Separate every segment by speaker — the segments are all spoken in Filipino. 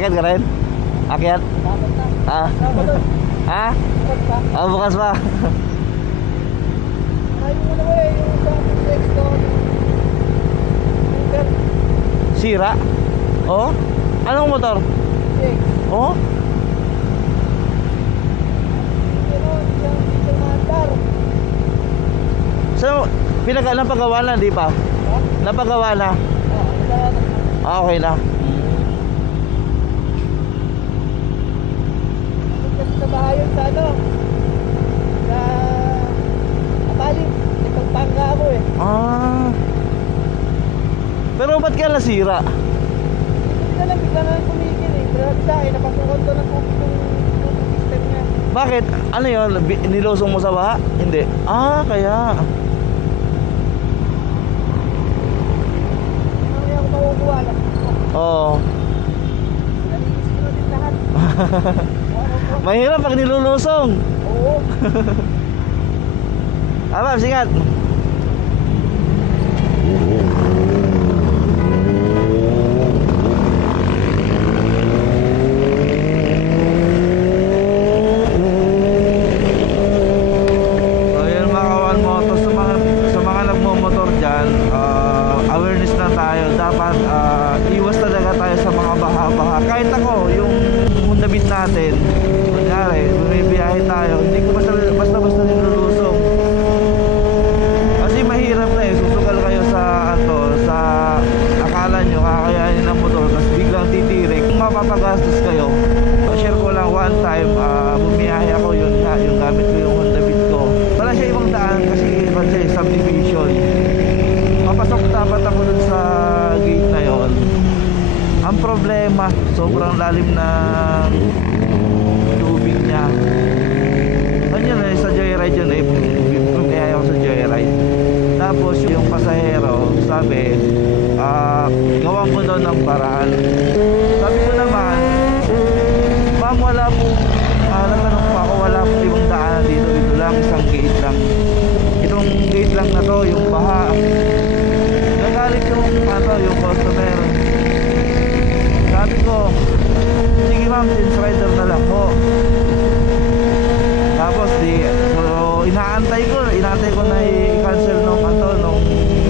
Speaker 1: Akyat ka rin?
Speaker 2: Na.
Speaker 1: Ha? Ha? Ah, bukas pa.
Speaker 2: Ayaw mo na ba ko.
Speaker 1: Sira? Oh? Anong motor?
Speaker 2: flex.
Speaker 1: Oh? So, pinag napagawa na, di pa?
Speaker 2: Ha?
Speaker 1: Napagawa na.
Speaker 2: Ba?
Speaker 1: Ah, okay na.
Speaker 2: Kasi sa bahay yun sa ano? Sa... Kapali. Nagpagpangga ako eh.
Speaker 1: Ah. Pero ba't kaya nasira?
Speaker 2: Hindi na lang, bigla na lang kumigil eh. Pero sa akin, napasukan to ng tubig yung system niya.
Speaker 1: Bakit? Ano yun? Bi- Nilosong mo sa baha? Hindi. Ah, kaya.
Speaker 2: Mamaya ako makukuha lang.
Speaker 1: Oo.
Speaker 2: Nalinis ko na din lahat. Oo.
Speaker 1: Mahirap pag nilulusong.
Speaker 2: Oo.
Speaker 1: Ah, ma'am, sigat. So yun mga kawan moto sa mga sa mga nagmo-motor diyan, awareness na tayo. Dapat ah, iwas talaga tayo sa mga baha-baha. Kahit ako, yung Honda natin, kunyari, bumibiyahe tayo, hindi ko basta basta basta nilulusong. Kasi mahirap na eh, susugal kayo sa ato, sa akala nyo kakayanin ng motor, tapos biglang titirik. Kung mapapagastos kayo, share ko lang one time, ah, bumiyahe ako yun nga, yung gamit ko yung Honda Beat ko. Wala siya ibang daan kasi iba siya eh, subdivision. Papasok dapat ako dun sa gate na yon. Ang problema, sobrang lalim ng tubig niya. Yun eh, sa joyride yun eh, bumiyaya ako sa joyride. Tapos yung pasahero, sabi, ah, gawan ko daw ng paraan. Sabi ko naman, ma'am wala po, ah, natanong pa ako, wala po ibang daanan dito, dito lang, isang gate lang. Itong gate lang na to, yung baha. Nagalit yung customer. Sabi ko, sige ma'am, since rider na lang po. Tapos di so inaantay ko, inaantay ko na i-cancel nung ano nung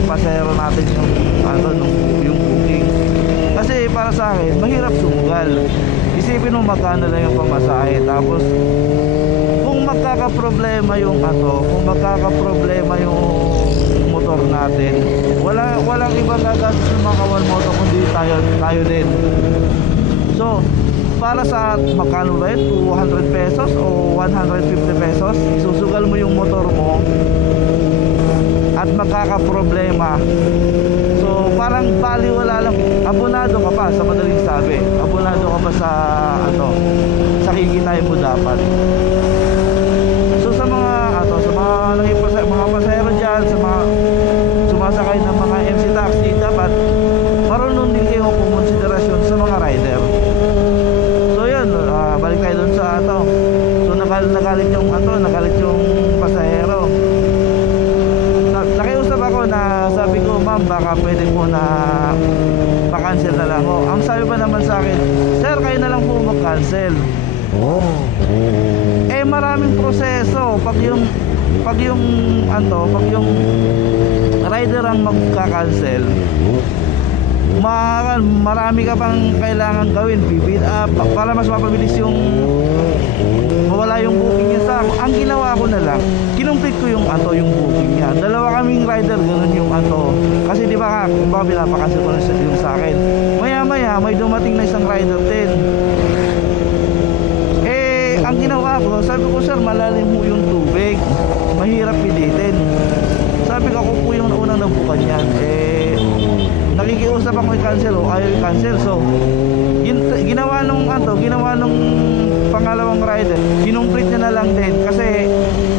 Speaker 1: pasahero natin yung ano nung yung booking. Kasi para sa akin, mahirap sumugal. Isipin mo magkano lang yung pamasahe tapos kung magkakaproblema yung ato, kung magkakaproblema yung motor natin, wala walang ibang gagastos ng mga kawan motor kundi tayo tayo din. So, para sa magkano ba yun? 200 pesos o 150 pesos? Isusugal mo yung motor mo at magkakaproblema. So, parang baliwala lang. Abonado ka pa sa madaling sabi. Abonado ka pa sa ano, sa kikitahin mo dapat. So, sa mga ato, sa mga naging pasa- mga pasahero diyan, sa mga sumasakay ng mga MC taxi, dapat marunong din kayo kumonsiderasyon sa mga rider. So yun, ah, balik tayo dun sa ato. So nagal nagalit yung ato, nagalit yung pasahero. Na- Nakiusap ako na sabi ko, ma'am, baka pwede po na pa-cancel na lang ako. Ang sabi pa naman sa akin, sir, kayo na lang po mag-cancel. Eh maraming proseso pag yung pag yung ano, pag yung rider ang magka-cancel, ma marami ka pang kailangan gawin bibid up para mas mapabilis yung mawala yung booking niya sa akin ang ginawa ko na lang kinumplit ko yung ato yung booking niya. Dalawa kaming rider ganun yung ato kasi di ba kung ba pinapakancel ko yung sa akin. Maya maya may dumating na isang rider din. Eh ang ginawa ko sabi ko sir malalim mo yung tubig. Mahirap pilitin sabi ko ako po yung unang nabukan yan eh nakikiusap ako i-cancel o ayaw i-cancel so gin- ginawa nung ano ginawa nung pangalawang rider kinumplit niya na lang din kasi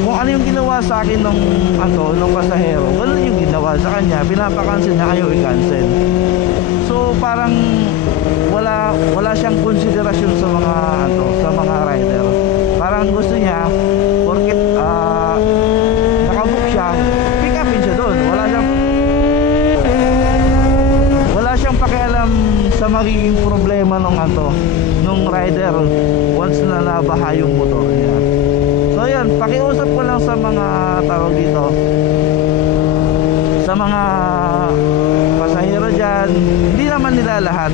Speaker 1: kung ano yung ginawa sa akin nung ano nung pasahero ganun yung ginawa sa kanya. Pinapa-cancel niya ayaw i-cancel. So parang wala wala siyang konsiderasyon sa mga ano sa mga rider. Parang gusto niya porket ah, nakabook siya pick upin siya doon. Wala siyang wala siyang pakialam sa magiging problema ng ano nung rider once na nabaha yung motor niya. So yan, pakiusap ko lang sa mga tawag dito sa mga pasahero dyan, hindi naman nila lahat.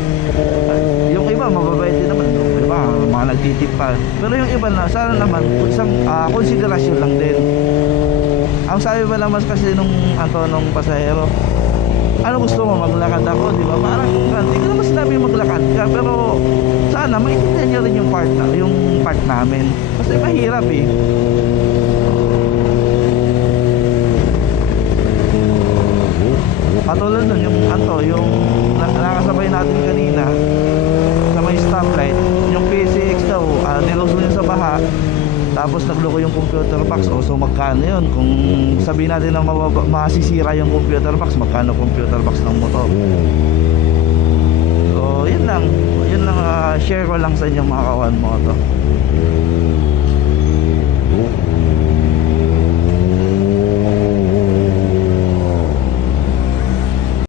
Speaker 1: Yung iba, mababait din naman. Iba, mga nagtitip pa. Pero yung iba na, sana naman, isang ah, konsiderasyon lang din. Ang sabi ba naman kasi nung, ato, nung pasahero, ano gusto mo, maglakad ako, di ba? Parang, hindi ko naman sinabi maglakad ka, pero sana maintindihan nyo rin yung part, na, yung part namin. Kasi mahirap eh. Katulad nun, yung ano, yung na- nakasabay natin kanina sa may stoplight, yung PCX daw, uh, niluso niya sa baha, tapos nagloko yung computer box, o so magkano yun? Kung sabihin natin na masisira yung computer box, magkano computer box ng motor? So, yun lang. Yun lang, ah, share ko lang sa inyo mga kawan mo to.